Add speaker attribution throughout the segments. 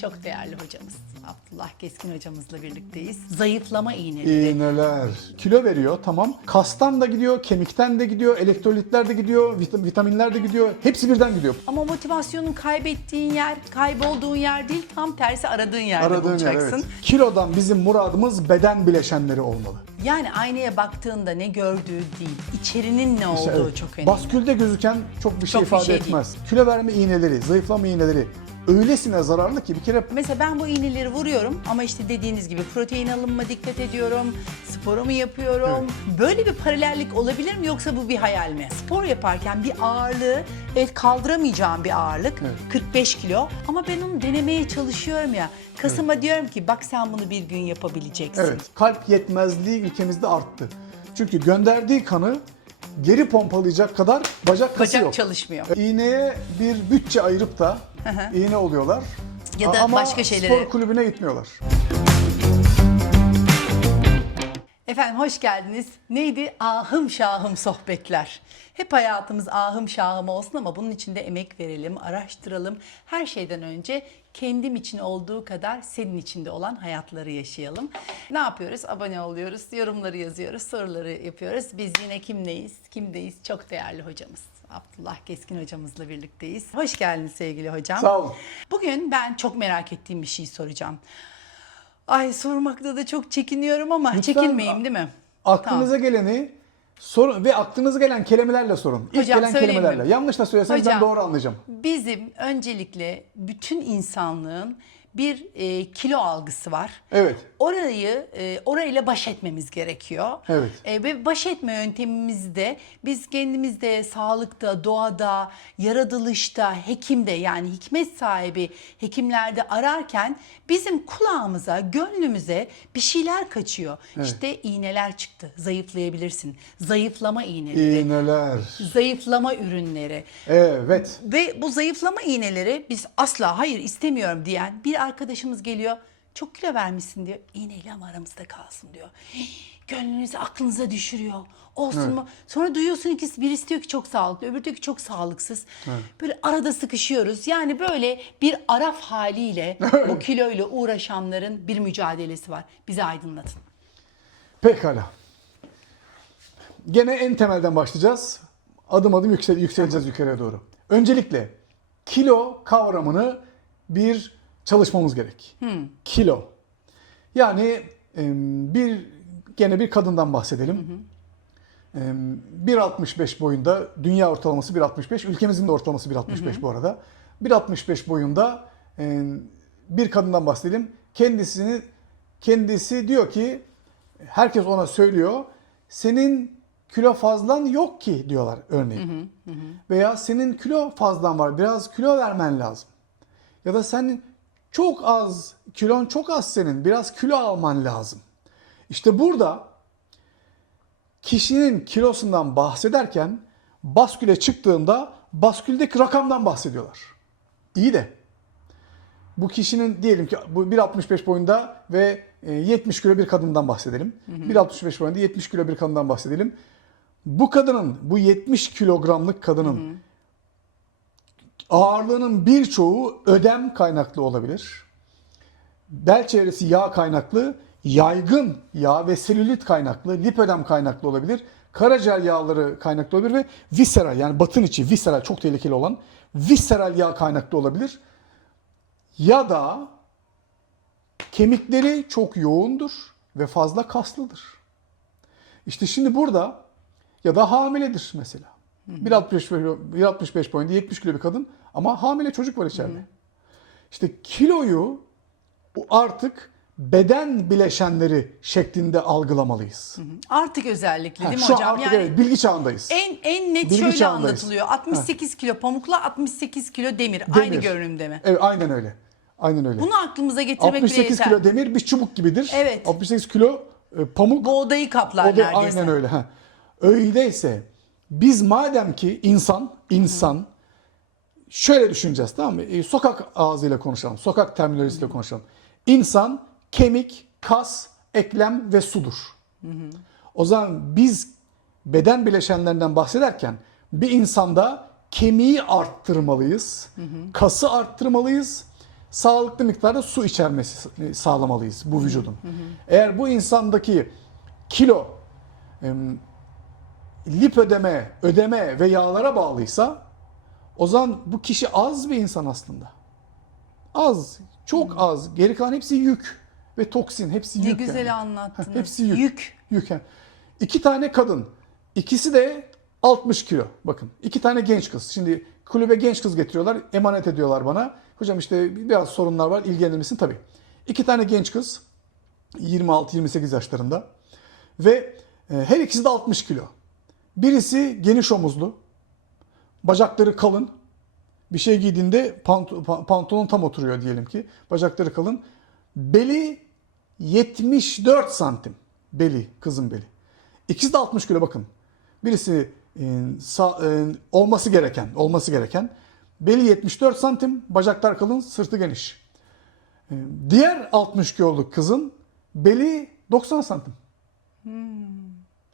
Speaker 1: çok değerli hocamız. Abdullah Keskin hocamızla birlikteyiz. Zayıflama iğneleri.
Speaker 2: İğneler. Kilo veriyor tamam. Kastan da gidiyor, kemikten de gidiyor, elektrolitler de gidiyor, vit- vitaminler de gidiyor. Hepsi birden gidiyor.
Speaker 1: Ama motivasyonun kaybettiğin yer, kaybolduğun yer değil, tam tersi aradığın yerde
Speaker 2: Aradığın yer
Speaker 1: bulacaksın.
Speaker 2: evet. Kilodan bizim muradımız beden bileşenleri olmalı.
Speaker 1: Yani aynaya baktığında ne gördüğü değil, içerinin ne
Speaker 2: İşte
Speaker 1: olduğu
Speaker 2: evet,
Speaker 1: çok önemli.
Speaker 2: Baskülde gözüken çok bir şey
Speaker 1: Çok bir
Speaker 2: ifade
Speaker 1: şey değil.
Speaker 2: etmez. Kilo verme iğneleri, zayıflama iğneleri öylesine zararlı ki bir kere
Speaker 1: Mesela ben bu iğneleri vuruyorum ama işte dediğiniz gibi protein alınma dikkat ediyorum, sporumu yapıyorum. Böyle bir paralellik olabilir mi yoksa bu bir hayal mi? Spor yaparken bir ağırlığı, evet kaldıramayacağım bir ağırlık,
Speaker 2: Evet.
Speaker 1: 45 kilo ama ben onu denemeye çalışıyorum ya. Kasıma diyorum ki bak sen bunu bir gün yapabileceksin.
Speaker 2: Evet, kalp yetmezliği ülkemizde arttı. Çünkü gönderdiği kanı geri pompalayacak kadar bacak kası
Speaker 1: Bacak
Speaker 2: yok.
Speaker 1: çalışmıyor.
Speaker 2: İğneye bir bütçe ayırıp da iğne oluyorlar.
Speaker 1: Ya da
Speaker 2: Ama
Speaker 1: başka şeylere-
Speaker 2: spor kulübüne gitmiyorlar.
Speaker 1: Efendim hoş geldiniz. Neydi? Ahım şahım sohbetler. Hep hayatımız ahım şahım olsun ama bunun için de emek verelim, araştıralım. Her şeyden önce kendim için olduğu kadar senin içinde olan hayatları yaşayalım. Ne yapıyoruz? Abone oluyoruz, yorumları yazıyoruz, soruları yapıyoruz. Biz yine kimleyiz? Kimdeyiz? Çok değerli hocamız. Abdullah Keskin hocamızla birlikteyiz. Hoş geldiniz sevgili hocam.
Speaker 2: Sağ olun.
Speaker 1: Bugün ben çok merak ettiğim bir şey soracağım. Ay sormakta da çok çekiniyorum ama
Speaker 2: Lütfen,
Speaker 1: çekinmeyeyim değil mi?
Speaker 2: Aklınıza geleni sorun ve aklınıza gelen kelimelerle sorun. İlk
Speaker 1: Hocam
Speaker 2: gelen
Speaker 1: söyleyeyim mi?
Speaker 2: kelimelerle. Yanlış da söyleseniz ben doğru anlayacağım.
Speaker 1: Bizim öncelikle bütün insanlığın bir e, kilo algısı var.
Speaker 2: Evet.
Speaker 1: Orayı e, orayla baş etmemiz gerekiyor.
Speaker 2: Evet.
Speaker 1: E, ve baş etme yöntemimizde biz kendimizde, sağlıkta, doğada, yaratılışta, hekimde yani hikmet sahibi hekimlerde ararken bizim kulağımıza, gönlümüze bir şeyler kaçıyor. İşte iğneler çıktı. Zayıflayabilirsin. Zayıflama iğneleri,
Speaker 2: İğneler.
Speaker 1: zayıflama ürünleri.
Speaker 2: Evet.
Speaker 1: Ve bu zayıflama iğneleri biz asla hayır istemiyorum diyen bir arkadaşımız geliyor. Çok kilo vermişsin diyor. İğneyle ama aramızda kalsın diyor. Gönlünüzü aklınıza düşürüyor. Olsun mu? Sonra duyuyorsun ikisi birisi diyor ki çok sağlıklı, öbürü diyor ki çok sağlıksız. Böyle arada sıkışıyoruz. Yani böyle bir araf haliyle bu kiloyla uğraşanların bir mücadelesi var. Bizi aydınlatın.
Speaker 2: Pekala. Gene en temelden başlayacağız. Adım adım yüksel, yükseleceğiz yukarıya doğru. Öncelikle kilo kavramını bir çalışmamız gerek. Kilo. Yani bir gene bir kadından bahsedelim. Em, 1.65 boyunda, dünya ortalaması 1.65, ülkemizin de ortalaması 1.65 bu arada. 1.65 boyunda bir kadından bahsedelim. Kendisini kendisi diyor ki herkes ona söylüyor. Senin kilo fazlan yok ki diyorlar örneğin. Veya senin kilo fazlan var. Biraz kilo vermen lazım. Ya da sen çok az, kilon çok az senin. Biraz kilo alman lazım. İşte burada kişinin kilosundan bahsederken basküle çıktığında basküldeki rakamdan bahsediyorlar. İyi de bu kişinin diyelim ki bu 1.65 boyunda ve e, 70 kilo bir kadından bahsedelim. 1.65 boyunda 70 kilo bir kadından bahsedelim. Bu kadının, bu 70 kilogramlık kadının ağırlığının birçoğu ödem kaynaklı olabilir. Bel çevresi yağ kaynaklı, yaygın yağ ve selülit kaynaklı, lipödem kaynaklı olabilir. Karaciğer yağları kaynaklı olabilir ve visceral yani batın içi visceral çok tehlikeli olan visceral yağ kaynaklı olabilir. Ya da kemikleri çok yoğundur ve fazla kaslıdır. İşte şimdi burada ya da hamiledir mesela. 1.65 1.65 boyunda 70 kilo bir kadın ama hamile çocuk var içeride. İşte kiloyu artık beden bileşenleri şeklinde algılamalıyız.
Speaker 1: Artık özellikle
Speaker 2: Ha,
Speaker 1: değil mi
Speaker 2: şu
Speaker 1: hocam?
Speaker 2: artık
Speaker 1: yani
Speaker 2: evet bilgi çağındayız.
Speaker 1: En en net
Speaker 2: Bilgi
Speaker 1: şöyle
Speaker 2: çağındayız.
Speaker 1: anlatılıyor. 68 kilo pamukla 68 kilo demir.
Speaker 2: Demir.
Speaker 1: Aynı görünümde mi?
Speaker 2: Evet aynen öyle. Aynen öyle.
Speaker 1: Bunu aklımıza getirmek bile
Speaker 2: 68
Speaker 1: yeter.
Speaker 2: kilo demir bir çubuk gibidir.
Speaker 1: Evet.
Speaker 2: 68 kilo e, pamuk
Speaker 1: Bu odayı kaplar
Speaker 2: O da
Speaker 1: neredeyse.
Speaker 2: aynen öyle. Ha. Öyleyse biz madem ki insan, insan şöyle düşüneceğiz tamam mı? E, sokak ağzıyla konuşalım. Sokak terminolojisiyle konuşalım. İnsan kemik, kas, eklem ve sudur. O zaman biz beden bileşenlerinden bahsederken bir insanda kemiği arttırmalıyız, kası arttırmalıyız sağlıklı miktarda su içermesi sağlamalıyız bu vücudun. Eğer bu insandaki kilo lip ödeme, ödeme ve yağlara bağlıysa o zaman bu kişi az bir insan aslında. Az, çok az. Geri kalan hepsi yük ve toksin. Hepsi
Speaker 1: Ne
Speaker 2: yük.
Speaker 1: güzel
Speaker 2: yani.
Speaker 1: anlattınız.
Speaker 2: Hepsi yük.
Speaker 1: Yük.
Speaker 2: Yük. yani. İki tane kadın. İkisi de 60 kilo. Bakın iki tane genç kız. Şimdi kulübe genç kız getiriyorlar. Emanet ediyorlar bana. Hocam işte biraz sorunlar var. ilgilenir misin? Tabii. İki tane genç kız. 26-28 yaşlarında. Ve e, her ikisi de 60 kilo. Birisi geniş omuzlu. Bacakları kalın. Bir şey giydiğinde pant- pa- pantolon tam oturuyor diyelim ki. Bacakları kalın. Beli 74 santim. Beli, kızın beli. İkisi de 60 kilo bakın. Birisi e, sa- e, olması gereken, olması gereken. Beli 74 santim, bacaklar kalın, sırtı geniş. E, diğer 60 kiloluk kızın beli 90 santim.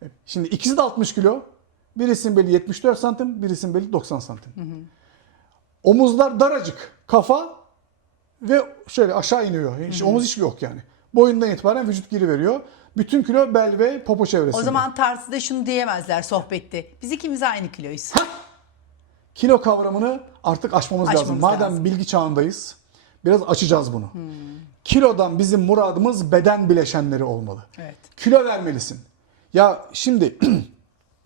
Speaker 2: Evet. Şimdi ikisi de 60 kilo. Birisinin beli 74 santim, birisinin beli 90 santim. Omuzlar daracık, kafa ve şöyle aşağı iniyor. Hiç omuz hiç yok yani. Boyundan itibaren vücut giri veriyor. Bütün kilo bel ve popo çevresinde.
Speaker 1: O zaman tartıda şunu diyemezler sohbette. Biz ikimiz aynı kiloyuz.
Speaker 2: kilo kavramını artık aşmamız,
Speaker 1: Aşmamız
Speaker 2: lazım. Madem
Speaker 1: lazım.
Speaker 2: bilgi çağındayız, biraz açacağız bunu.
Speaker 1: Hmm.
Speaker 2: Kilodan bizim muradımız beden bileşenleri olmalı.
Speaker 1: Evet.
Speaker 2: Kilo vermelisin. Ya şimdi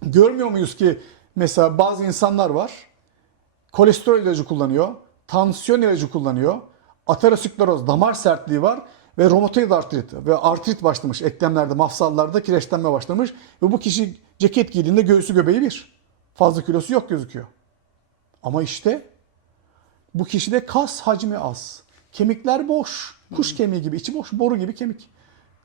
Speaker 2: görmüyor muyuz ki mesela bazı insanlar var. Kolesterol ilacı kullanıyor, tansiyon ilacı kullanıyor, ateroskleroz, damar sertliği var ve romatoid artrit ve artrit başlamış eklemlerde, mafsallarda kireçlenme başlamış ve bu kişi ceket giydiğinde göğsü göbeği bir. Fazla kilosu yok gözüküyor. Ama işte bu kişide kas hacmi az. Kemikler boş. Kuş kemiği gibi, içi boş, boru gibi kemik.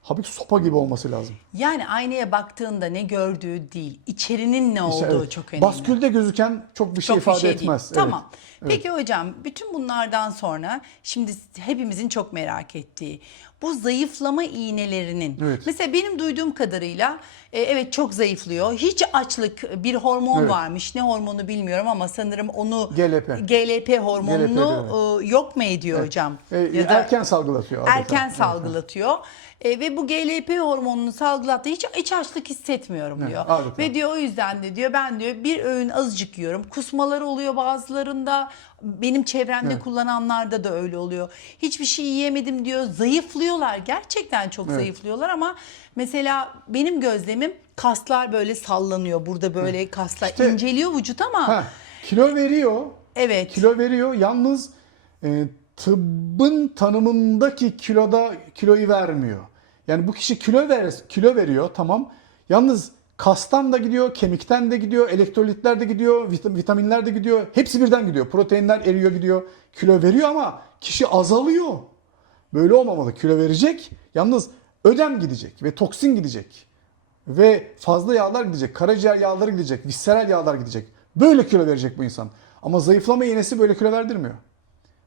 Speaker 2: Halbuki sopa gibi olması lazım.
Speaker 1: Yani aynaya baktığında ne gördüğü değil, içerinin ne
Speaker 2: İşte
Speaker 1: olduğu
Speaker 2: evet.
Speaker 1: çok önemli.
Speaker 2: Baskülde gözüken çok bir şey ifade
Speaker 1: şey değil.
Speaker 2: etmez. Evet.
Speaker 1: Tamam. Peki hocam bütün bunlardan sonra şimdi hepimizin çok merak ettiği bu zayıflama iğnelerinin
Speaker 2: Evet.
Speaker 1: mesela benim duyduğum kadarıyla e, evet çok zayıflıyor. Hiç açlık bir hormon
Speaker 2: Evet.
Speaker 1: varmış. Ne hormonu bilmiyorum ama sanırım onu
Speaker 2: GLP.
Speaker 1: GLP hormonunu
Speaker 2: GLP
Speaker 1: e, yok mu ediyor hocam?
Speaker 2: E, erken salgılatıyor.
Speaker 1: erken
Speaker 2: Evet.
Speaker 1: salgılatıyor. E, ve bu GLP hormonunu salgılattığı hiç iç açlık hissetmiyorum
Speaker 2: Evet,
Speaker 1: diyor.
Speaker 2: adeta.
Speaker 1: Ve diyor o yüzden de diyor ben diyor bir öğün azıcık yiyorum. Kusmalar oluyor bazılarında. Benim çevremde
Speaker 2: Evet.
Speaker 1: kullananlarda da öyle oluyor. Hiçbir şey yiyemedim diyor. Zayıflıyorlar. Gerçekten çok
Speaker 2: Evet.
Speaker 1: zayıflıyorlar ama mesela benim gözlemim kaslar böyle sallanıyor. Burada böyle kaslar
Speaker 2: İşte-
Speaker 1: inceliyor vücut ama
Speaker 2: Ha, kilo veriyor.
Speaker 1: evet.
Speaker 2: Kilo veriyor. Yalnız e, tıbbın tanımındaki kiloda kiloyu vermiyor. Yani bu kişi kilo ver, kilo veriyor tamam. Yalnız kastan da gidiyor, kemikten de gidiyor, elektrolitler de gidiyor, vit- vitaminler de gidiyor. Hepsi birden gidiyor. Proteinler eriyor gidiyor. Kilo veriyor ama kişi azalıyor. Böyle olmamalı. Kilo verecek. Yalnız ödem gidecek ve toksin gidecek. Ve fazla yağlar gidecek. Karaciğer yağları gidecek. Visceral yağlar gidecek. Böyle kilo verecek bu insan. Ama zayıflama iğnesi böyle kilo verdirmiyor.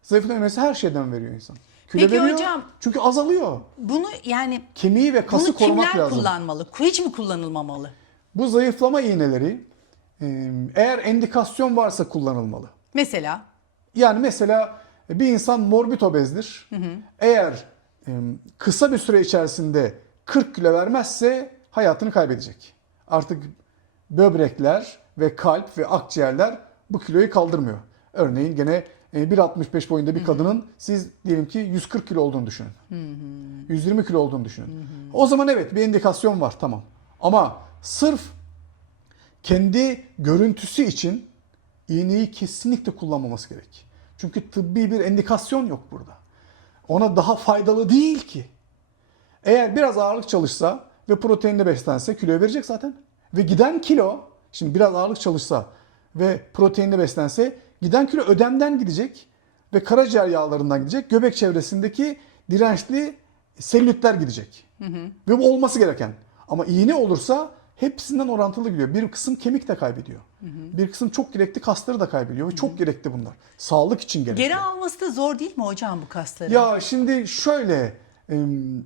Speaker 2: Zayıflama iğnesi her şeyden veriyor insan. Kilo
Speaker 1: Peki
Speaker 2: veriyor
Speaker 1: hocam-
Speaker 2: çünkü azalıyor.
Speaker 1: Bunu yani
Speaker 2: Kemiği ve kası
Speaker 1: bunu
Speaker 2: korumak
Speaker 1: kimler
Speaker 2: lazım.
Speaker 1: kullanmalı? Hiç mi kullanılmamalı?
Speaker 2: Bu zayıflama iğneleri e, eğer endikasyon varsa kullanılmalı.
Speaker 1: Mesela
Speaker 2: Yani mesela bir insan morbid obezdir. Eğer e, kısa bir süre içerisinde 40 kilo vermezse hayatını kaybedecek. Artık böbrekler ve kalp ve akciğerler bu kiloyu kaldırmıyor. Örneğin gene e, 1.65 boyunda bir kadının siz diyelim ki 140 kilo olduğunu düşünün. 120 kilo olduğunu düşünün. O zaman evet bir indikasyon var tamam. Ama sırf kendi görüntüsü için iğneyi kesinlikle kullanmaması gerek. Çünkü tıbbi bir endikasyon yok burada. Ona daha faydalı değil ki. Eğer biraz ağırlık çalışsa ve proteinle beslense kilo verecek zaten. Ve giden kilo, şimdi biraz ağırlık çalışsa ve proteinle beslense giden kilo ödemden gidecek ve karaciğer yağlarından gidecek. Göbek çevresindeki dirençli selülitler gidecek. Ve bu olması gereken. Ama iğne olursa hepsinden orantılı gidiyor. Bir kısım kemik de kaybediyor. Bir kısım çok gerekli kasları da kaybediyor. Ve çok gerekli bunlar. Sağlık için gerekli.
Speaker 1: geri alması da zor değil mi hocam bu kasları?
Speaker 2: Ya şimdi şöyle em,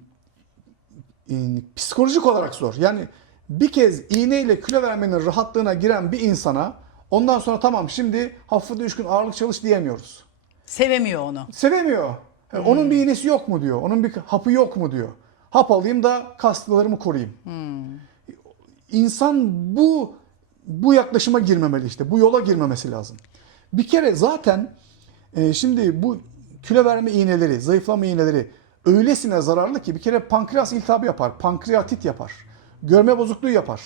Speaker 2: em, psikolojik olarak zor. Yani bir kez iğneyle kilo vermenin rahatlığına giren bir insana ondan sonra tamam şimdi haftada 3 gün ağırlık çalış diyemiyoruz.
Speaker 1: Sevemiyor onu.
Speaker 2: Sevemiyor. E, Onun bir iğnesi yok mu diyor. Onun bir hapı yok mu diyor. Hap alayım da kaslarımı koruyayım. İnsan bu bu yaklaşıma girmemeli işte. Bu yola girmemesi lazım. Bir kere zaten e, şimdi bu kilo verme iğneleri, zayıflama iğneleri öylesine zararlı ki bir kere pankreas iltihabı yapar, pankreatit yapar, görme bozukluğu yapar,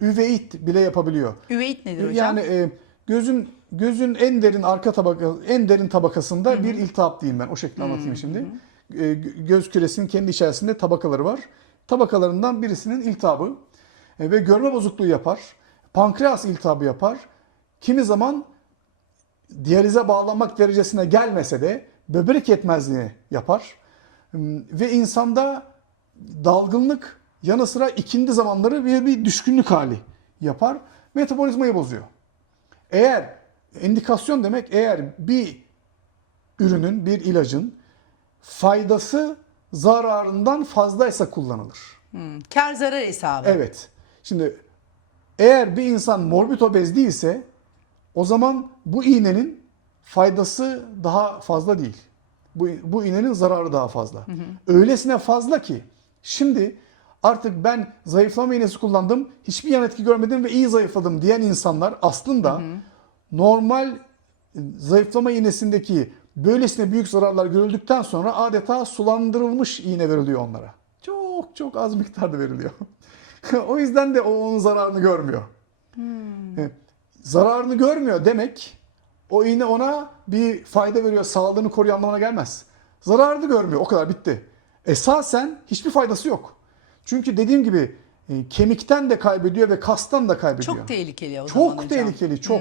Speaker 2: üveit bile yapabiliyor.
Speaker 1: Üveit nedir hocam?
Speaker 2: Yani e, gözün gözün en derin arka tabaka en derin tabakasında bir iltihap diyeyim ben. O şekilde anlatayım şimdi. E, gö- göz küresinin kendi içerisinde tabakaları var. Tabakalarından birisinin iltihabı E, ve görme bozukluğu yapar. Pankreas iltihabı yapar. Kimi zaman diyalize bağlanmak derecesine gelmese de böbrek yetmezliği yapar. Hmm, Ve insanda dalgınlık yanı sıra ikindi zamanları bir, bir düşkünlük hali yapar. Metabolizmayı bozuyor. Eğer indikasyon demek eğer bir ürünün, bir ilacın faydası zararından fazlaysa kullanılır.
Speaker 1: Hmm, Kar zarar hesabı.
Speaker 2: Evet. Şimdi eğer bir insan morbid obez değilse o zaman bu iğnenin faydası daha fazla değil. Bu, bu iğnenin zararı daha fazla. Öylesine fazla ki şimdi artık ben zayıflama iğnesi kullandım, hiçbir yan etki görmedim ve iyi zayıfladım diyen insanlar aslında normal e, zayıflama iğnesindeki böylesine büyük zararlar görüldükten sonra adeta sulandırılmış iğne veriliyor onlara. Çok çok az miktarda veriliyor. o yüzden de o onun zararını görmüyor. E, Zararını görmüyor demek o iğne ona bir fayda veriyor, sağlığını koruyor anlamına gelmez. Zararını görmüyor, o kadar bitti. Esasen hiçbir faydası yok. Çünkü dediğim gibi e, kemikten de kaybediyor ve kastan da kaybediyor.
Speaker 1: Çok tehlikeli o zaman
Speaker 2: Çok tehlikeli, çok.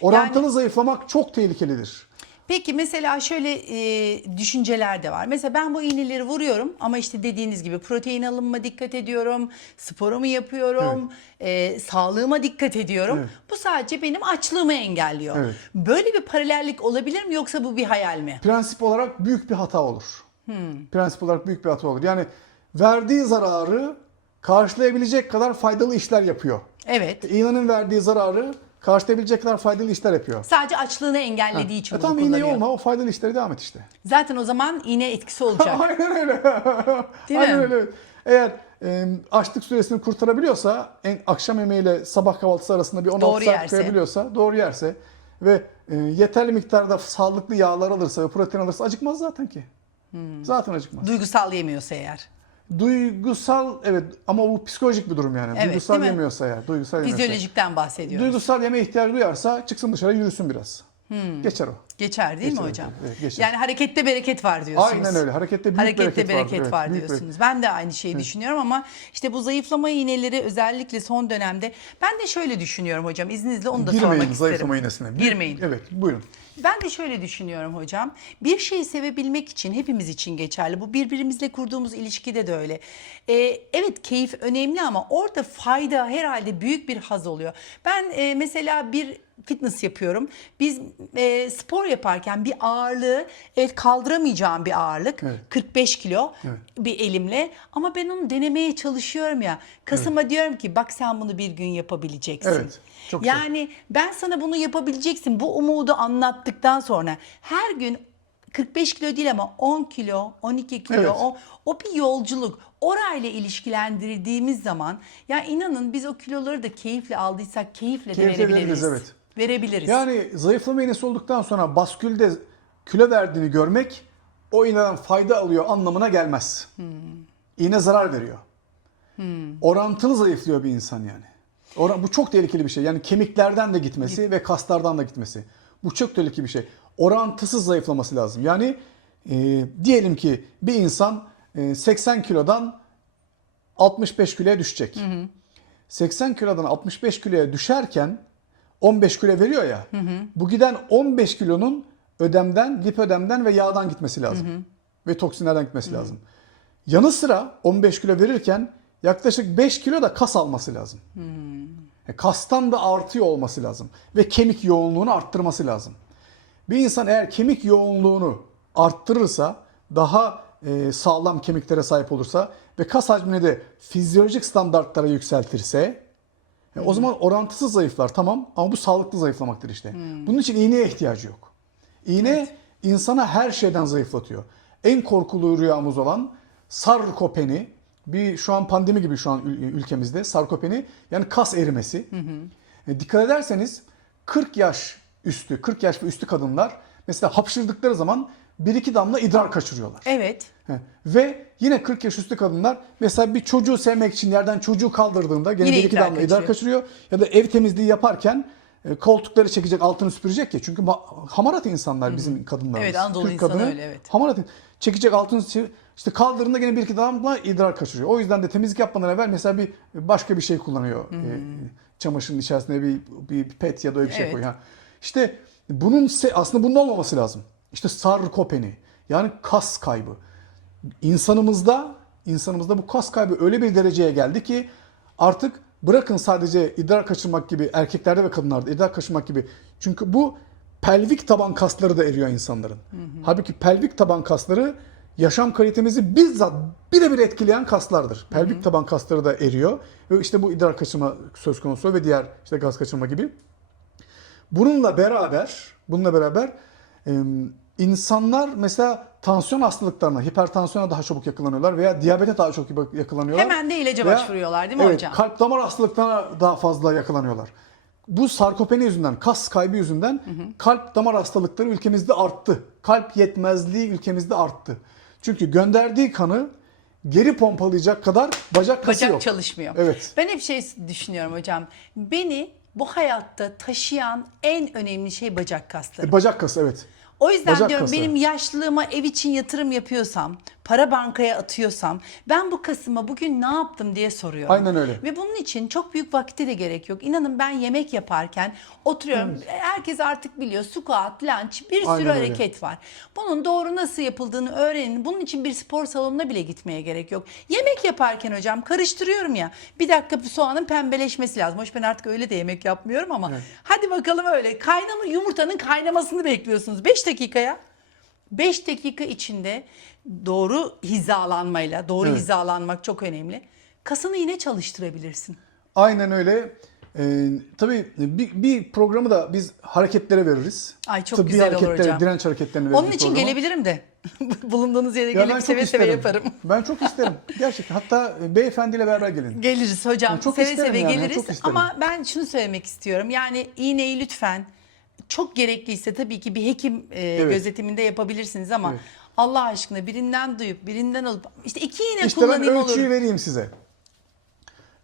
Speaker 2: Orantılı
Speaker 1: Yani-
Speaker 2: zayıflamak çok tehlikelidir.
Speaker 1: Peki mesela şöyle e, düşünceler de var. Mesela ben bu iğneleri vuruyorum ama işte dediğiniz gibi protein alımıma dikkat ediyorum, sporumu yapıyorum, e, sağlığıma dikkat ediyorum.
Speaker 2: Evet.
Speaker 1: Bu sadece benim açlığımı engelliyor.
Speaker 2: Evet.
Speaker 1: Böyle bir paralellik olabilir mi yoksa bu bir hayal mi?
Speaker 2: Prensip olarak büyük bir hata olur.
Speaker 1: Hmm.
Speaker 2: Prensip olarak büyük bir hata olur. Yani verdiği zararı karşılayabilecek kadar faydalı işler yapıyor.
Speaker 1: Evet.
Speaker 2: İğnenin verdiği zararı karşılayabilecek kadar faydalı işler yapıyor.
Speaker 1: Sadece açlığını engellediği için
Speaker 2: E
Speaker 1: bunu
Speaker 2: tamam iğneyi
Speaker 1: kullanıyor.
Speaker 2: olma o faydalı işlere devam et işte.
Speaker 1: Zaten o zaman iğne etkisi olacak.
Speaker 2: Aynen öyle.
Speaker 1: Değil
Speaker 2: Aynen
Speaker 1: mi?
Speaker 2: öyle. Eğer e, açlık süresini kurtarabiliyorsa en, akşam yemeğiyle sabah kahvaltısı arasında bir 16
Speaker 1: Doğru
Speaker 2: saat
Speaker 1: yerse.
Speaker 2: koyabiliyorsa, doğru yerse ve e, yeterli miktarda sağlıklı yağlar alırsa ve protein alırsa acıkmaz zaten ki.
Speaker 1: Hmm.
Speaker 2: Zaten acıkmaz.
Speaker 1: Duygusal yemiyorsa eğer.
Speaker 2: Duygusal evet ama bu psikolojik bir durum yani.
Speaker 1: Evet,
Speaker 2: duygusal
Speaker 1: değil mi?
Speaker 2: yemiyorsa eğer, duygusal yemiyorsa.
Speaker 1: Fizyolojikten bahsediyoruz.
Speaker 2: Duygusal yeme ihtiyacı duyarsa çıksın dışarı yürüsün biraz. Geçer o.
Speaker 1: Geçer değil mi
Speaker 2: Geçer,
Speaker 1: hocam?
Speaker 2: evet, geçer.
Speaker 1: Yani harekette bereket var diyorsunuz.
Speaker 2: Aynen öyle. Harekette büyük
Speaker 1: Harekette
Speaker 2: bereket, vardır.
Speaker 1: bereket
Speaker 2: Evet,
Speaker 1: var
Speaker 2: büyük
Speaker 1: diyorsunuz. Ben de aynı şeyi düşünüyorum ama işte bu zayıflama iğneleri özellikle son dönemde ben de şöyle düşünüyorum hocam izninizle onu da
Speaker 2: Girmeyin
Speaker 1: sormak isterim.
Speaker 2: zayıflama iğnesine.
Speaker 1: Girmeyin.
Speaker 2: Evet buyurun.
Speaker 1: Ben de şöyle düşünüyorum hocam. Bir şeyi sevebilmek için hepimiz için geçerli. Bu birbirimizle kurduğumuz ilişkide de öyle. Ee, evet keyif önemli ama orada fayda herhalde büyük bir haz oluyor. Ben e, mesela bir fitness yapıyorum. Biz e, spor yaparken bir ağırlığı evet kaldıramayacağım bir ağırlık.
Speaker 2: Evet.
Speaker 1: 45 kilo bir elimle ama ben onu denemeye çalışıyorum ya. Kasıma diyorum ki bak sen bunu bir gün yapabileceksin.
Speaker 2: Evet, çok güzel.
Speaker 1: yani ben sana bunu yapabileceksin. Bu umudu anlattıktan sonra her gün 45 kilo değil ama 10 kilo, 12 kilo
Speaker 2: Evet.
Speaker 1: o, o bir yolculuk. Orayla ilişkilendirdiğimiz zaman ya inanın biz o kiloları da keyifle aldıysak keyifle, de
Speaker 2: Keyifle
Speaker 1: verebiliriz.
Speaker 2: veririz, evet.
Speaker 1: Verebiliriz.
Speaker 2: Yani zayıflama iğnesi olduktan sonra baskülde kilo verdiğini görmek o iğneden fayda alıyor anlamına gelmez.
Speaker 1: Hmm.
Speaker 2: İğne zarar veriyor. Orantılı zayıflıyor bir insan yani. Oran, bu çok tehlikeli bir şey. Yani kemiklerden de gitmesi ve kaslardan da gitmesi. Bu çok tehlikeli bir şey. Orantısız zayıflaması lazım. Yani e, diyelim ki bir insan e, 80 kilodan 65 kiloya düşecek. 80 kilodan 65 kiloya düşerken 15 kilo veriyor ya. Bu giden 15 kilonun ödemden, lipödemden ve yağdan gitmesi lazım. Ve toksinlerden gitmesi lazım. Yanı sıra 15 kilo verirken yaklaşık 5 kilo da kas alması lazım. E, Kastan da artıyor olması lazım. Ve kemik yoğunluğunu arttırması lazım. Bir insan eğer kemik yoğunluğunu arttırırsa, daha e, sağlam kemiklere sahip olursa ve kas hacmini de fizyolojik standartlara yükseltirse e, o zaman orantısız zayıflar tamam ama bu sağlıklı zayıflamaktır işte. Bunun için iğneye ihtiyacı yok. İğne insana her şeyden zayıflatıyor. en korkulu rüyamız olan sarkopeni bir şu an pandemi gibi şu an ül- ülkemizde sarkopeni yani kas erimesi. E, dikkat ederseniz 40 yaş üstü 40 yaş ve üstü kadınlar mesela hapşırdıkları zaman bir iki damla idrar kaçırıyorlar.
Speaker 1: Evet.
Speaker 2: He. Ve yine 40 yaş üstü kadınlar mesela bir çocuğu sevmek için yerden çocuğu kaldırdığında gene
Speaker 1: Yine
Speaker 2: bir iki
Speaker 1: idrar
Speaker 2: damla idrar
Speaker 1: kaçırıyor.
Speaker 2: Ya da ev temizliği yaparken e, koltukları çekecek altını süpürecek ya. Çünkü ma- hamarat insanlar bizim kadınlarımız.
Speaker 1: Evet, Anadolu insanı öyle, evet.
Speaker 2: Hamarat çekecek altını işte kaldırdığında gene bir iki damla idrar kaçırıyor. O yüzden de temizlik yapmadan evvel mesela bir başka bir şey kullanıyor. E, çamaşırın içerisine bir, bir pet ya da öyle bir şey
Speaker 1: Evet.
Speaker 2: koyuyor. Ha. İşte bunun se- aslında bunun olmaması lazım. İşte sarkopeni yani kas kaybı insanımızda insanımızda bu kas kaybı öyle bir dereceye geldi ki artık bırakın sadece idrar kaçırmak gibi erkeklerde ve kadınlarda idrar kaçırmak gibi çünkü bu pelvik taban kasları da eriyor insanların. Halbuki pelvik taban kasları yaşam kalitemizi bizzat birebir etkileyen kaslardır. Pelvik taban kasları da eriyor ve işte bu idrar kaçırma söz konusu ve diğer işte gaz kaçırma gibi. Bununla beraber, bununla beraber insanlar mesela tansiyon hastalıklarına, hipertansiyona daha çabuk yakalanıyorlar veya diyabete daha çok yakalanıyorlar.
Speaker 1: Hemen de ilaca
Speaker 2: Veya-
Speaker 1: başvuruyorlar değil mi
Speaker 2: evet,
Speaker 1: hocam?
Speaker 2: kalp damar hastalıklarına daha fazla yakalanıyorlar. Bu sarkopeni yüzünden, kas kaybı yüzünden kalp damar hastalıkları ülkemizde arttı. Kalp yetmezliği ülkemizde arttı. Çünkü gönderdiği kanı geri pompalayacak kadar bacak kası
Speaker 1: Bacak
Speaker 2: yok.
Speaker 1: çalışmıyor.
Speaker 2: Evet.
Speaker 1: Ben hep şey düşünüyorum hocam. Beni bu hayatta taşıyan en önemli şey bacak kasları.
Speaker 2: E, bacak kası evet.
Speaker 1: O yüzden
Speaker 2: Bacak
Speaker 1: diyorum
Speaker 2: kası.
Speaker 1: benim yaşlılığıma ev için yatırım yapıyorsam, para bankaya atıyorsam ben bu kasıma bugün ne yaptım diye soruyorum.
Speaker 2: Aynen öyle.
Speaker 1: Ve bunun için çok büyük vakite de gerek yok. İnanın ben yemek yaparken oturuyorum. Herkes artık biliyor squat, lunge bir sürü
Speaker 2: Aynen öyle.
Speaker 1: hareket var. Bunun doğru nasıl yapıldığını öğrenin. Bunun için bir spor salonuna bile gitmeye gerek yok. Yemek yaparken hocam karıştırıyorum ya. Bir dakika bu soğanın pembeleşmesi lazım. Hoş ben artık öyle de yemek yapmıyorum ama. Hadi bakalım öyle. Kaynama yumurtanın kaynamasını bekliyorsunuz. 5 dakikaya. 5 dakika içinde doğru hizalanmayla, doğru
Speaker 2: Evet.
Speaker 1: hizalanmak çok önemli. Kasını yine çalıştırabilirsin.
Speaker 2: Aynen öyle. Ee, tabii bir, bir programı da biz hareketlere veririz.
Speaker 1: Ay, çok
Speaker 2: Tıbbi
Speaker 1: güzel olur
Speaker 2: hareketlere,
Speaker 1: hocam.
Speaker 2: direnç hareketlerini veririz.
Speaker 1: Onun için
Speaker 2: programa.
Speaker 1: gelebilirim de. Bulunduğunuz yere
Speaker 2: Ya ben
Speaker 1: gelip
Speaker 2: çok
Speaker 1: seve seve
Speaker 2: isterim.
Speaker 1: yaparım.
Speaker 2: Ben çok isterim. Gerçekten. Hatta e, beyefendiyle beraber gelin.
Speaker 1: Geliriz hocam.
Speaker 2: Yani çok
Speaker 1: seve
Speaker 2: isterim
Speaker 1: seve
Speaker 2: yani,
Speaker 1: geliriz.
Speaker 2: çok isterim.
Speaker 1: Ama ben şunu söylemek istiyorum. Yani iğneyi lütfen çok gerekliyse tabii ki bir hekim e,
Speaker 2: Evet.
Speaker 1: gözetiminde yapabilirsiniz ama
Speaker 2: Evet.
Speaker 1: Allah aşkına birinden duyup birinden alıp işte iki iğne
Speaker 2: İşte
Speaker 1: kullanayım olur.
Speaker 2: ölçüyü vereyim size.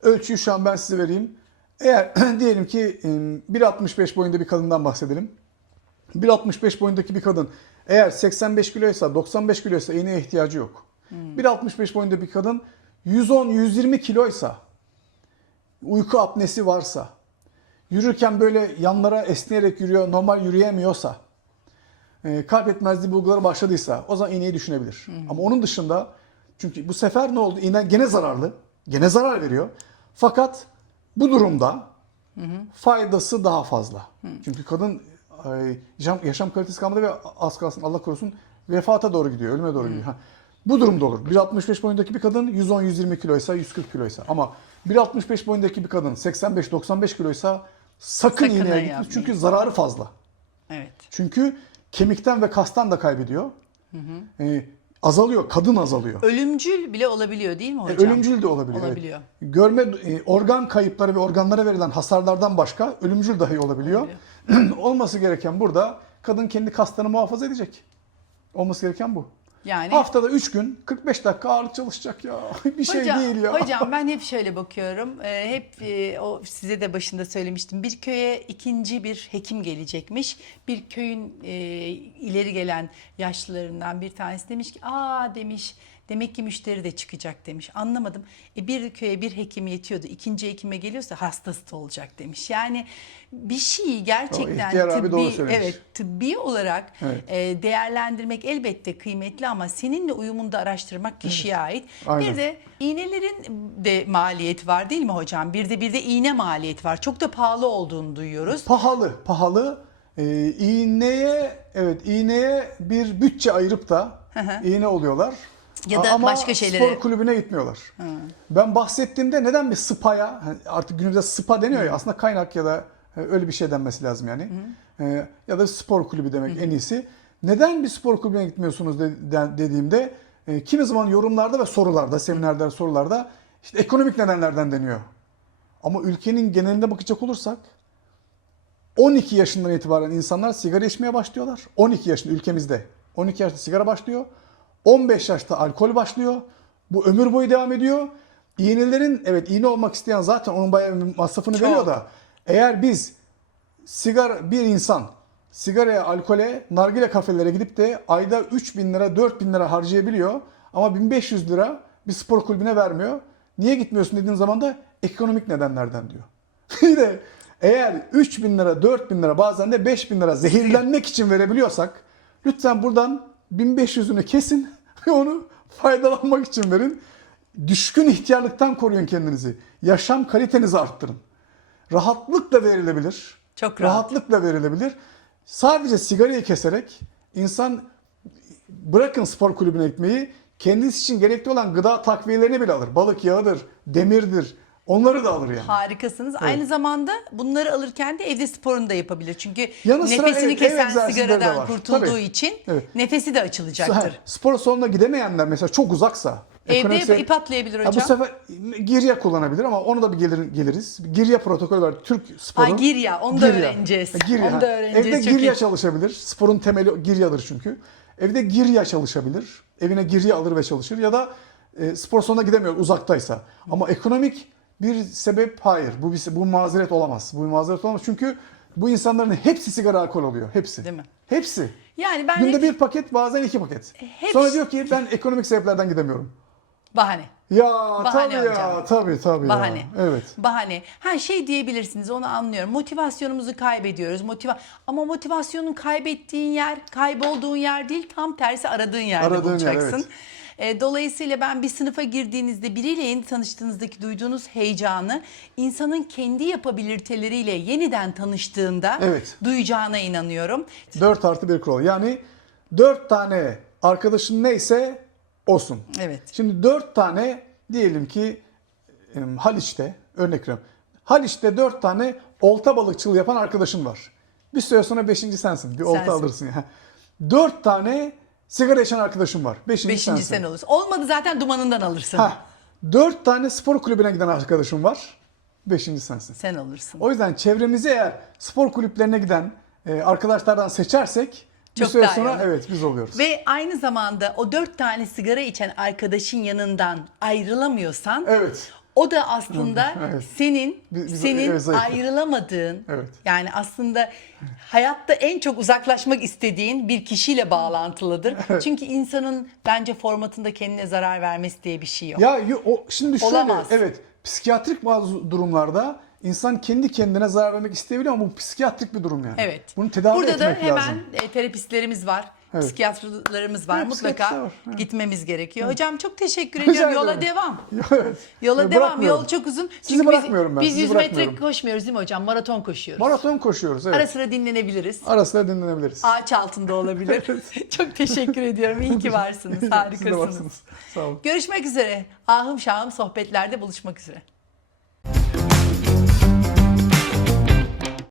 Speaker 2: Ölçüyü şu an ben size vereyim. Eğer diyelim ki e, 1.65 boyunda bir kadından bahsedelim. 1.65 boyundaki bir kadın eğer 85 kiloysa 95 kiloysa iğneye ihtiyacı yok.
Speaker 1: Hmm.
Speaker 2: 1.65 boyunda bir kadın 110-120 kiloysa uyku apnesi varsa yürürken böyle yanlara esneyerek yürüyor normal yürüyemiyorsa e, kalp yetmezliği bulguları başladıysa o zaman iğneyi düşünebilir. Ama onun dışında çünkü bu sefer ne oldu? İğne gene zararlı. Gene zarar veriyor. Fakat bu durumda faydası daha fazla. Çünkü kadın ay, yaşam, yaşam kalitesi kalmadı ve az kalsın Allah korusun vefata doğru gidiyor, ölüme doğru gidiyor. Ha, bu durumda olur. 1.65 boyundaki bir kadın 110-120 kiloysa, 140 kiloysa ama 1.65 boyundaki bir kadın 85-95 kiloysa sakın,
Speaker 1: Sakın
Speaker 2: iğneye
Speaker 1: yapmayın.
Speaker 2: Çünkü zararı fazla.
Speaker 1: Evet.
Speaker 2: Çünkü kemikten ve kastan da kaybediyor. Ee, azalıyor, kadın azalıyor.
Speaker 1: Ölümcül bile olabiliyor değil mi
Speaker 2: E,
Speaker 1: hocam?
Speaker 2: ölümcül de olabiliyor. evet.
Speaker 1: Olabiliyor.
Speaker 2: Görme e, organ kayıpları ve organlara verilen hasarlardan başka ölümcül dahi olabiliyor. Olması gereken burada kadın kendi kaslarını muhafaza edecek. Olması gereken bu.
Speaker 1: Yani
Speaker 2: Haftada 3 gün 45 dakika ağırlık çalışacak ya. Bir şey
Speaker 1: hocam,
Speaker 2: değil ya.
Speaker 1: hocam ben hep şöyle bakıyorum. Ee, hep e, o size de başında söylemiştim. Bir köye ikinci bir hekim gelecekmiş. Bir köyün e, ileri gelen yaşlılarından bir tanesi demiş ki aa demiş demek ki müşteri de çıkacak demiş. Anlamadım. E, bir köye bir hekim yetiyordu. İkinci hekime geliyorsa hastası da olacak demiş. Yani bir şeyi gerçekten tıbbi, evet tıbbi olarak
Speaker 2: Evet.
Speaker 1: e, değerlendirmek elbette kıymetli ama seninle uyumunda araştırmak kişiye ait.
Speaker 2: Aynen.
Speaker 1: Bir de iğnelerin de maliyeti var değil mi hocam? Bir de bir de iğne maliyeti var. Çok da pahalı olduğunu duyuyoruz.
Speaker 2: Pahalı, pahalı. Ee, iğneye, evet iğneye bir bütçe ayırıp da iğne oluyorlar.
Speaker 1: Ya da
Speaker 2: Ama
Speaker 1: başka şeylere-
Speaker 2: spor kulübüne gitmiyorlar. Ben bahsettiğimde neden bir spa'ya, hani artık günümüzde spa deniyor ya aslında kaynak ya da e, öyle bir şey denmesi lazım yani. Ee, ya da spor kulübü demek en iyisi. Neden bir spor kulübüne gitmiyorsunuz de- de- dediğimde e, kimi zaman yorumlarda ve sorularda, seminerlerde, sorularda işte ekonomik nedenlerden deniyor. Ama ülkenin geneline bakacak olursak 12 yaşından itibaren insanlar sigara içmeye başlıyorlar. 12 yaşında ülkemizde. 12 yaşta sigara başlıyor. 15 yaşta alkol başlıyor. Bu ömür boyu devam ediyor. İğnelerin evet iğne olmak isteyen zaten onun bayağı bir masrafını
Speaker 1: Çok.
Speaker 2: veriyor da eğer biz sigara bir insan sigaraya, alkole, nargile kafelere gidip de ayda 3000 lira, 4000 lira harcayabiliyor ama 1500 lira bir spor kulübüne vermiyor. Niye gitmiyorsun dediğin zaman da ekonomik nedenlerden diyor. De eğer 3000 lira, 4000 lira bazen de 5000 lira zehirlenmek için verebiliyorsak lütfen buradan 1500'ünü kesin ve onu faydalanmak için verin. Düşkün ihtiyarlıktan koruyun kendinizi. Yaşam kalitenizi arttırın. Rahatlıkla verilebilir.
Speaker 1: Çok rahat.
Speaker 2: Rahatlıkla verilebilir. Sadece sigarayı keserek insan bırakın spor kulübüne gitmeyi kendisi için gerekli olan gıda takviyelerini bile alır. Balık yağıdır, demirdir. Onları da alır yani.
Speaker 1: Harikasınız. Aynı zamanda bunları alırken de evde sporunu da yapabilir. Çünkü
Speaker 2: Yanı sıra
Speaker 1: nefesini
Speaker 2: evet, ev
Speaker 1: kesen
Speaker 2: egzersizleri de
Speaker 1: sigaradan
Speaker 2: var.
Speaker 1: kurtulduğu
Speaker 2: Tabii.
Speaker 1: için
Speaker 2: Evet.
Speaker 1: nefesi de
Speaker 2: Ha,
Speaker 1: açılacaktır.
Speaker 2: spor salonuna gidemeyenler mesela çok uzaksa.
Speaker 1: Evde
Speaker 2: ekonomik
Speaker 1: ip, atlayabilir
Speaker 2: Ha,
Speaker 1: hocam.
Speaker 2: bu sefer girya kullanabilir ama onu da bir gelir, geliriz. Girya protokolü var. Türk sporu.
Speaker 1: Ha, girya, onu da öğreneceğiz.
Speaker 2: Ha, girya,
Speaker 1: Onu da öğreneceğiz,
Speaker 2: Evde
Speaker 1: çok
Speaker 2: girya
Speaker 1: iyi.
Speaker 2: çalışabilir. Sporun temeli giryadır çünkü. Evde girya çalışabilir. Evine girya alır ve çalışır. Ya da e, spor salonuna gidemiyor uzaktaysa. Ama ekonomik bir sebep hayır. Bu bir, bu mazeret olamaz. Bu mazeret olamaz. Çünkü bu insanların hepsi sigara alkol oluyor. Hepsi.
Speaker 1: Değil mi?
Speaker 2: Hepsi.
Speaker 1: Yani ben
Speaker 2: Günde
Speaker 1: hep
Speaker 2: bir paket bazen iki paket.
Speaker 1: Hepsi-
Speaker 2: Sonra diyor ki ben ekonomik sebeplerden gidemiyorum.
Speaker 1: bahane.
Speaker 2: Ya
Speaker 1: Bahane
Speaker 2: tabii ya
Speaker 1: hocam.
Speaker 2: tabii tabii
Speaker 1: Bahane.
Speaker 2: ya. Evet.
Speaker 1: Bahane. Ha şey diyebilirsiniz onu anlıyorum. Motivasyonumuzu kaybediyoruz. Motiva ama motivasyonun kaybettiğin yer, kaybolduğun yer değil, tam tersi aradığın yerde
Speaker 2: Aradığın yer,
Speaker 1: bulacaksın.
Speaker 2: evet.
Speaker 1: E, Dolayısıyla ben bir sınıfa girdiğinizde biriyle yeni tanıştığınızdaki duyduğunuz heyecanı insanın kendi yapabiliteleriyle yeniden tanıştığında
Speaker 2: Evet.
Speaker 1: duyacağına inanıyorum.
Speaker 2: 4 artı 1 kural. Yani 4 tane arkadaşın neyse olsun.
Speaker 1: Evet.
Speaker 2: Şimdi 4 tane diyelim ki em, Haliç'te örnek veriyorum. Haliç'te 4 tane olta balıkçılığı yapan arkadaşın var. Bir süre sonra 5. sensin. Bir olta
Speaker 1: Sensin.
Speaker 2: alırsın ya. 4 tane sigara içen arkadaşın var. 5.
Speaker 1: Beşinci
Speaker 2: sensin.
Speaker 1: sen olursun. Olmadı zaten dumanından alırsın.
Speaker 2: Ha, 4 tane spor kulübüne giden arkadaşım var. 5. sensin.
Speaker 1: Sen olursun.
Speaker 2: O yüzden çevremizi eğer spor kulüplerine giden e, arkadaşlardan seçersek bir
Speaker 1: Çok
Speaker 2: süre
Speaker 1: daha iyi
Speaker 2: sonra
Speaker 1: olur.
Speaker 2: evet biz oluyoruz.
Speaker 1: Ve aynı zamanda o dört tane sigara içen arkadaşın yanından ayrılamıyorsan
Speaker 2: Evet.
Speaker 1: O da aslında
Speaker 2: Evet.
Speaker 1: senin
Speaker 2: Biz- biz-
Speaker 1: senin
Speaker 2: evet,
Speaker 1: ayrılamadığın
Speaker 2: Evet.
Speaker 1: yani aslında hayatta en çok uzaklaşmak istediğin bir kişiyle bağlantılıdır. Çünkü insanın bence formatında kendine zarar vermesi diye bir şey yok.
Speaker 2: Ya o şimdi şöyle
Speaker 1: Olamaz.
Speaker 2: evet psikiyatrik bazı durumlarda insan kendi kendine zarar vermek isteyebiliyor ama bu psikiyatrik bir durum yani.
Speaker 1: Evet.
Speaker 2: Bunu tedavi
Speaker 1: Burada da
Speaker 2: etmek
Speaker 1: hemen
Speaker 2: lazım.
Speaker 1: e, terapistlerimiz var.
Speaker 2: Evet.
Speaker 1: Psikiyatrlarımız var.
Speaker 2: Evet,
Speaker 1: Mutlaka
Speaker 2: var. Evet.
Speaker 1: gitmemiz gerekiyor. Hocam çok teşekkür
Speaker 2: Rica
Speaker 1: ediyorum. Yola
Speaker 2: ederim.
Speaker 1: devam.
Speaker 2: evet.
Speaker 1: Yola devam. Yol çok uzun.
Speaker 2: Sizi
Speaker 1: biz-
Speaker 2: bırakmıyorum ben,
Speaker 1: Biz
Speaker 2: sizi
Speaker 1: 100 metre koşmuyoruz değil mi hocam? Maraton koşuyoruz.
Speaker 2: Maraton koşuyoruz evet.
Speaker 1: Ara sıra dinlenebiliriz.
Speaker 2: Ara sıra dinlenebiliriz.
Speaker 1: Ağaç altında olabilir. çok teşekkür ediyorum. İyi ki varsınız.
Speaker 2: Siz de
Speaker 1: Harikasınız.
Speaker 2: varsınız. Sağ olun.
Speaker 1: Görüşmek üzere. Ahım şahım sohbetlerde buluşmak üzere.